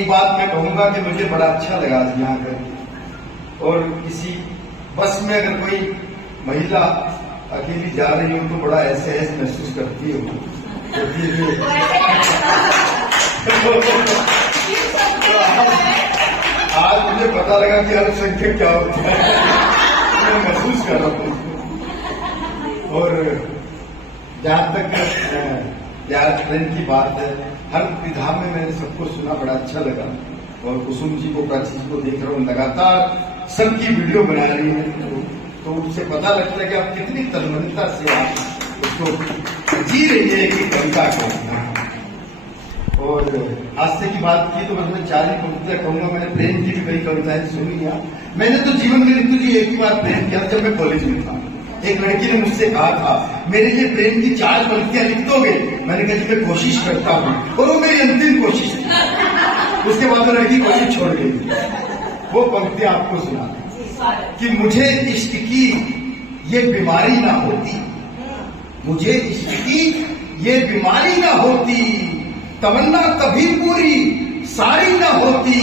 एक बात मैं कहूंगा कि मुझे बड़ा अच्छा लगा आज यहाँ कर, और किसी बस में अगर कोई महिला अकेली जा रही हो तो बड़ा ऐसे महसूस करती हो। आज मुझे पता लगा कि अल्पसंख्यक क्या होता है, मैं महसूस कर रहा हूँ। और जहाँ तक प्यार प्रेम की बात है, हर विधा में मैंने सबको सुना, बड़ा अच्छा लगा। और कुसुम जी को, प्राची जी को देख रहा हूँ, लगातार सबकी वीडियो बना रही है, तो उससे पता लगता है कि आप कितनी तन्मयता से आप उसको जी रही है कि कविता को। और हास्य की बात की तो बस मैं 4 ही कविताएं कहूंगा। मैंने प्रेम की भी कई कविताएं सुनी है। मैंने तो जीवन में ऋतु जी एक ही बार प्रेम किया जब मैं कॉलेज में था। एक लड़की ने मुझसे कहा था, मेरे लिए प्रेम की 4 पंक्तियां लिख दोगे? मैंने कहा जी मैं कोशिश करता हूँ, और वो मेरी अंतिम कोशिश थी। उसके बाद वो लड़की कोशिश छोड़ गई। वो पंक्तियां आपको सुना कि मुझे इश्क की ये बीमारी ना होती, मुझे इश्क की ये बीमारी ना होती, तमन्ना कभी पूरी सारी ना होती,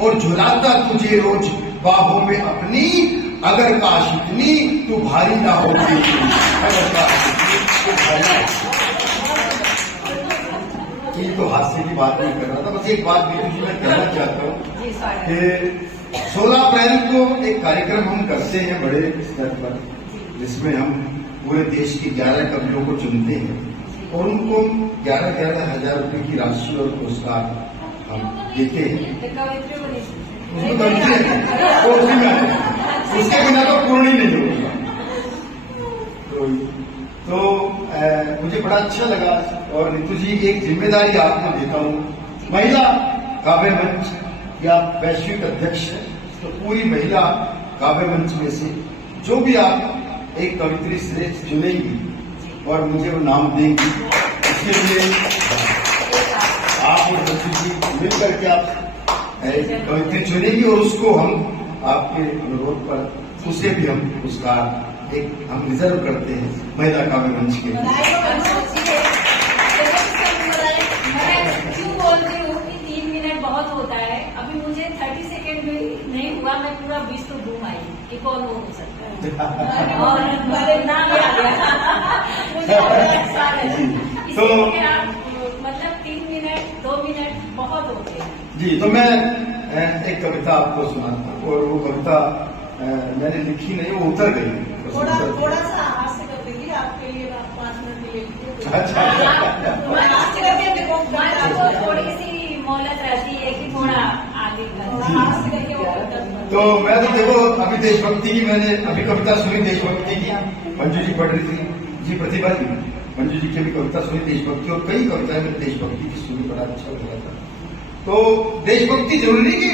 और झुलाता तुझे रोज बाहों में अपनी, अगर काश इतनी तू भारी ना होती, अगर काश इतनी तू भारी। ये तो हास्य की बात नहीं कर रहा था, बस एक बात भी मैं कहना चाहता हूँ कि 16 अप्रैल को एक कार्यक्रम हम करते हैं बड़े स्तर पर, जिसमें हम पूरे देश की 11 कवियों को चुनते हैं और उनको 11-11 हजार रुपए की राशि और पुरस्कार हम देते हैं। उसके बिना तो पूर्ण ही नहीं होगा। तो मुझे बड़ा अच्छा लगा। और ऋतु जी, एक जिम्मेदारी आपको देता हूँ, महिला काव्य मंच की आप वैश्विक अध्यक्ष हैं, तो पूरी महिला काव्य मंच में से जो भी आप एक कवित्री श्रेष्ठ चुनेंगी और मुझे वो नाम देंगी, इसके लिए आप और ऋतु जी मिल करके आप कवित्री चुनेंगी, और उसको हम आपके अनुरोध पर उसे भी हम पुरस्कार एक हम रिजर्व करते हैं महिला काव्य मंच के लिए। क्यों बोल रही हूँ कि 3 मिनट बहुत होता है, अभी मुझे 30 सेकेंड भी नहीं हुआ, मैं पूरा 20 तो घूम आई कि कौन हो सकता है। और नाम याद तो मतलब 3 मिनट 2 मिनट बहुत होते हैं जी। तो मैं एक कविता आपको सुनाता हूँ, और वो कविता मैंने लिखी नहीं, वो उतर गई। थोड़ा सा हास्य कर दीजिए, आपके लिए 5 मिनट के लिए। अच्छा, थोड़ी सी मोहलत रहती है कि थोड़ा आगे तो मैं तो देखो अभी देशभक्ति की मैंने अभी कविता सुनी, देशभक्ति की मंजू जी पढ़ रही थी जी, प्रतिभा जी, मंजू जी की भी कविता सुनी देशभक्ति, और कई कविताएं मैंने देशभक्ति की सुनी, बड़ा अच्छा लगा था। तो देशभक्ति जरूरी कि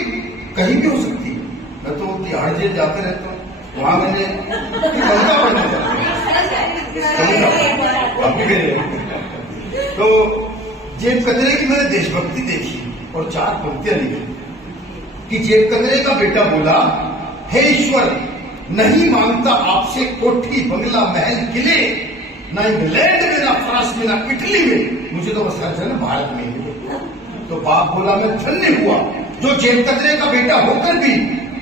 कहीं भी हो सकती है। मैं तो तिहाड़ जेल जाते रहता हूँ, वहां मैंने कविता पढ़ने जाता। तो जेब कचरे की मैंने देशभक्ति देखी और 4 पंक्तियां लिखी कि जेब कचरे का बेटा बोला, हे ईश्वर, नहीं मांगता आपसे कोठी बंगला महल किले, ना इंग्लैंड में ना फ्रांस में ना इटली में, मुझे तो बस हर जगह भारत में ही। तो बाप बोला, मैं धन्य हुआ जो जेब कचरे का बेटा होकर भी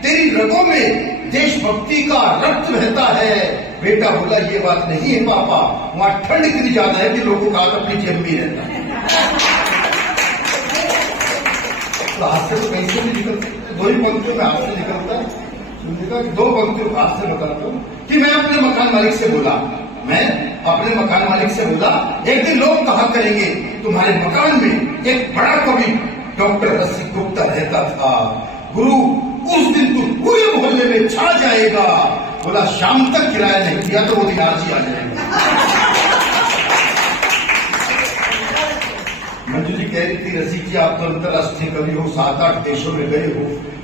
तेरी रगों में देशभक्ति का रक्त बहता है। बेटा बोला, ये बात नहीं है पापा, वहां ठंड इतनी ज्यादा है कि लोगों का अपनी जेब में रहता है। तो हाथ से तो कैसे भी निकलते, 2 ही पंक्तियों में हाथ से निकलता है। सुनिएगा, 2 पंक्तियों हाथ से बताता हूँ कि मैं अपने मकान मालिक से बोला, मैं अपने मकान मालिक से बोला, एक दिन लोग कहा करेंगे तुम्हारे मकान में एक बड़ा कवि डॉक्टर रसिक गुप्ता रहता था। गुरु, उस दिन तू पूरे मोहल्ले में छा जाएगा। बोला, शाम तक किराया नहीं दिया तो वो दिन आज ही आ जाएगा। मंजू जी कह रही थी, रसिक जी आप तो अंतर्राष्ट्रीय कवि हो, 7-8 देशों में गए हो,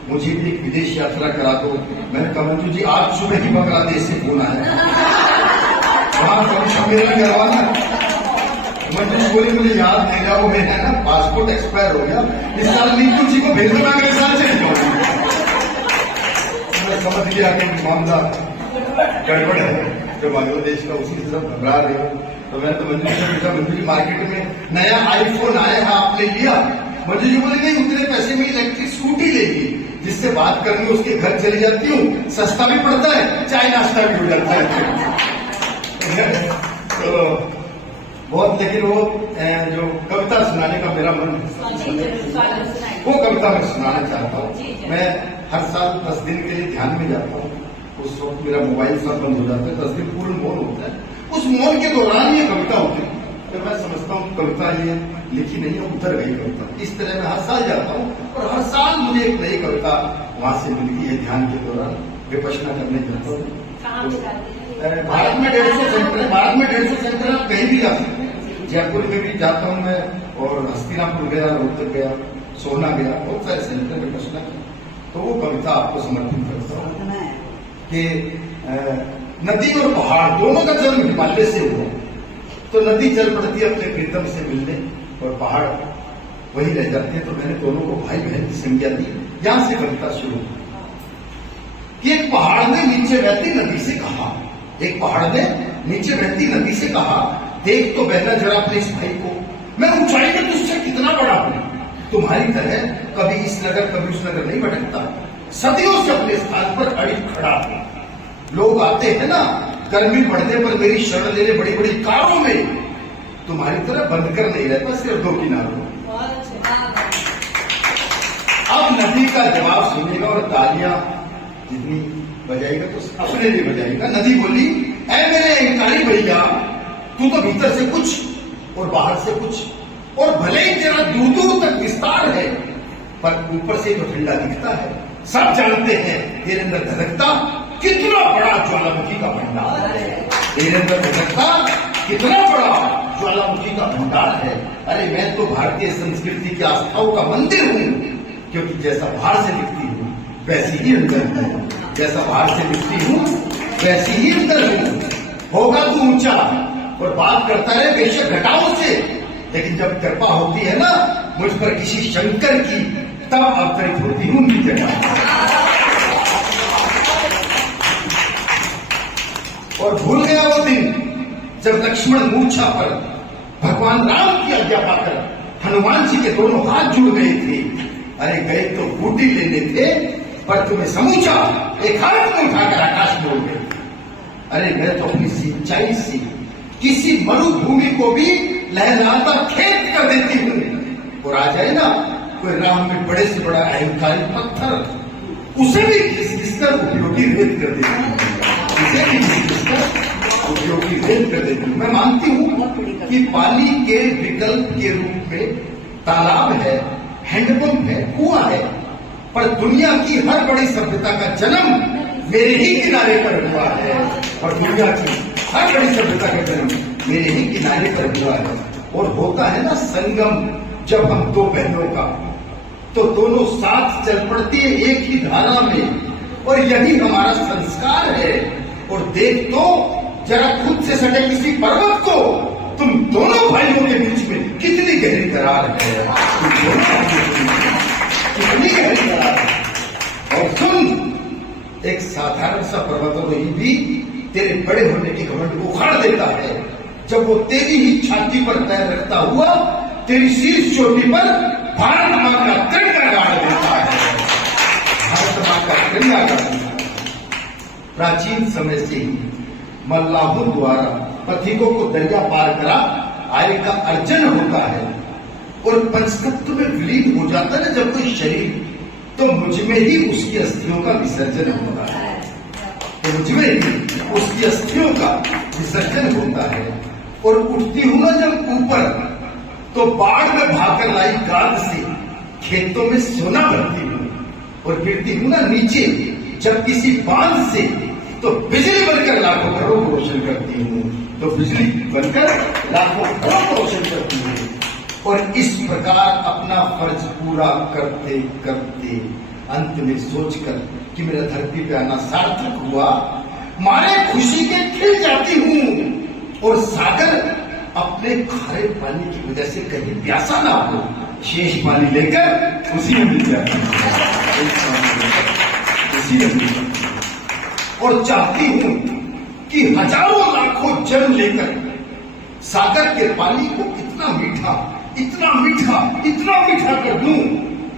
मुझे भी एक विदेश यात्रा करा दो। मैंने कहा, मंजू जी आज सुबह ही बांग्लादेश से फोन आया, वहां कवि सम्मेलन करवाना। मंजू जी बोली, मुझे याद नहीं रहा, वो है ना पासपोर्ट एक्सपायर हो गया, इस साल नीतू जी को भेज दो, अगले साल चले जाऊंगी। मैं समझ गया कि मामला गड़बड़ है, जो बांग्लादेश का, उसी से सब घबरा रहे हो। तो मैंने तो मंजू जी से पूछा, मंजू जी मार्केट में नया आईफोन आया है, आपने लिया? मंजू जी बोली नहीं, उतने पैसे में इलेक्ट्रिक स्कूटी लेगी, जिससे बात करनी उसके घर चली जाती हूँ, सस्ता भी पड़ता है, चाय नाश्ता भी हो जाता है। तो बहुत, लेकिन वो जो कविता सुनाने का मेरा मन है, वो कविता मैं सुनाना चाहता हूँ। मैं हर साल 10 दिन के लिए ध्यान में जाता हूँ। उस वक्त मेरा मोबाइल सब बंद हो जाता है, 10 दिन पूर्ण मौन होता है। उस मौन के दौरान ये कविता होती है, तो मैं समझता हूँ कविता ये लिखी नहीं है, उतर गई कविता। इस तरह मैं हर साल जाता हूँ और हर साल मुझे एक नई कविता वहां से मिलती है। ध्यान के दौरान विपश्यना करने जाता हूँ। भारत में 150 सेंटर है, भारत में 150 सेंटर आप कहीं भी जा सकते हैं। जयपुर में भी जाता हूँ मैं, और हस्तिनापुर गया, रोहतक गया, सोना गया, बहुत सारे सेंटर विपश्यना। तो वो कविता आपको समर्पित करता हूँ कि नदी और पहाड़ दोनों का जन्म हिमालय से हुआ। तो नदी चल पड़ती है अपने प्रीतम से मिलने, और पहाड़ वही रह जाते हैं। तो मैंने दोनों को भाई बहन की संज्ञा दी। यहां से कविता शुरू कि एक पहाड़ ने नीचे बहती नदी से कहा, एक पहाड़ ने नीचे बहती नदी से कहा, देख तो बहना जरा अपने इस भाई को, मैं ऊंचाई में तुझसे कितना बड़ा हूं, तुम्हारी तरह कभी इस नगर कभी उस नगर नहीं भटकता, सदियों से अपने स्थान पर अड़ी खड़ा हूं। लोग आते हैं ना गर्मी बढ़ने पर मेरी शरण लेने बड़ी बड़ी कारों में, तुम्हारी तरह बंद कर नहीं रहता सिर्फ 2 किनारों। अब नदी का जवाब सुनेगा और तालियां जितनी बजाएगा तो अपने लिए बजाएगा। नदी बोली, ऐ मेरे इंकारी भैया, तू तो भीतर से कुछ और बाहर से कुछ, और भले ही तेरा दूर दूर तक विस्तार है, पर ऊपर से तो ठंडा दिखता है। सब जानते हैं तेरे अंदर धधकता कितना बड़ा ज्वालामुखी का भंडार है, तेरे अंदर धधकता कितना बड़ा ज्वालामुखी का भंडार है। अरे मैं तो भारतीय संस्कृति की आस्थाओं का मंदिर हूँ, क्योंकि जैसा बाहर से दिखती हूँ वैसी ही अंदर हूँ, जैसा बाहर से दिखती हूँ वैसी ही अंदर हूँ। होगा तू ऊंचा और बात करता है बेशक घटाओं से, लेकिन जब कृपा होती है ना मुझ पर किसी शंकर की, तब अवतरित होती हूँ उनकी जगह। और भूल गया वो दिन जब लक्ष्मण मूर्छा पर भगवान राम की आज्ञा पाकर हनुमान जी के दोनों हाथ जुड़ गए थे। अरे गए तो बूटी लेने थे, पर तुम्हें समूचा एक हाथ में उठाकर आकाश में उड़ गए। अरे मैं तो अपनी सिंचाई से किसी मरुभूमि को भी लहराता खेत कर देती हूँ। और आ जाए ना कोई राह में बड़े से बड़ा अहंकारी पत्थर, उसे भी घिस-घिसकर उपयोगी रेत कर देती हूँ, उसे भी घिस-घिसकर उपयोगी रेत कर देती हूँ। मैं मानती हूँ कि पानी के विकल्प के रूप में तालाब है, हैंडपंप है, कुआं है, पर दुनिया की हर बड़ी सभ्यता का जन्म मेरे ही किनारे पर हुआ है। और दुनिया की हर बड़ी सभ्यता का जन्म मेरे ही किनारे पर हुआ है। और होता है ना संगम जब हम दो बहनों का, तो दोनों साथ चल पड़ती है एक ही धारा में, और यही हमारा संस्कार है। और देख तो जरा खुद से सटे किसी पर्वत को, तुम दोनों भाइयों के बीच में कितनी गहरी दरार है, कितनी गहरी दरार है। और सुन, एक साधारण सा पर्वतारोही भी तेरे बड़े होने की घमंड को उखाड़ देता है जब वो तेरी ही छाती पर पैर रखता हुआ तेरी शीर्ष चोटी पर भारत मां का तिरंगा गाड़ देता है। भारत मां का तिरंगा गाड़ देता है। प्राचीन समय से ही मल्लाहों द्वारा पथिकों को दरिया पार करा आय का अर्जन होता है। और पंचतत्व में विलीन हो जाता है जब कोई शरीर, तो मुझमें ही उसकी अस्थियों का विसर्जन होता है। तो मुझमें ही उसकी अस्थियों का विसर्जन होता है। और उठती हूं ना जब ऊपर, तो बाढ़ में भागकर लाई गाद से खेतों में सोना भरती हूँ। और गिरती हूं ना नीचे जब किसी बांध से, तो बिजली बनकर लाखों घरों को रोशन करती हूँ। तो बिजली बनकर लाखों घरों को रोशन करती हूँ। और इस प्रकार अपना फर्ज पूरा करते करते अंत में सोचकर कि मेरा धरती पे आना सार्थक हुआ, मारे खुशी के खिल जाती हूँ। और सागर अपने खारे पानी की वजह से कहीं प्यासा ना हो, शेष पानी लेकर उसी में मिल जाती है, उसी में मिल जाती है। और चाहती हूँ कि हजारों लाखों जन्म लेकर सागर के पानी को इतना मीठा, इतना मीठा कर दूं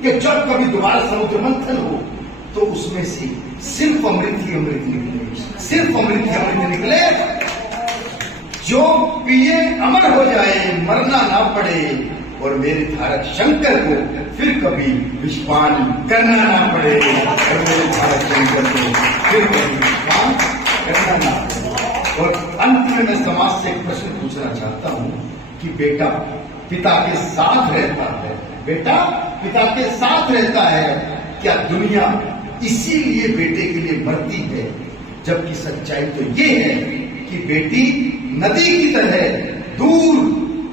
कि जब कभी दोबारा समुद्र मंथन हो तो उसमें से सिर्फ अमृत ही अमृत निकले, सिर्फ अमृत ही अमृत निकले। जो पिए अमर हो जाए, मरना ना पड़े, और मेरे धारक शंकर को फिर कभी विषपान करना ना पड़े, और मेरे धारक शंकर को फिर कभी विषपान करना ना पड़े। और अंत में मैं समाज से एक प्रश्न पूछना चाहता हूं कि बेटा पिता के साथ रहता है, बेटा पिता के साथ रहता है, क्या दुनिया इसीलिए बेटे के लिए मरती है? जबकि सच्चाई तो ये है कि बेटी नदी की तरह दूर,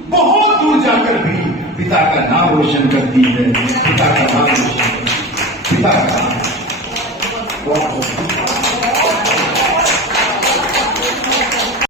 बहुत दूर जाकर भी पिता का नाम रोशन करती है, पिता का नाम रोशन करती है, पिता का नाम।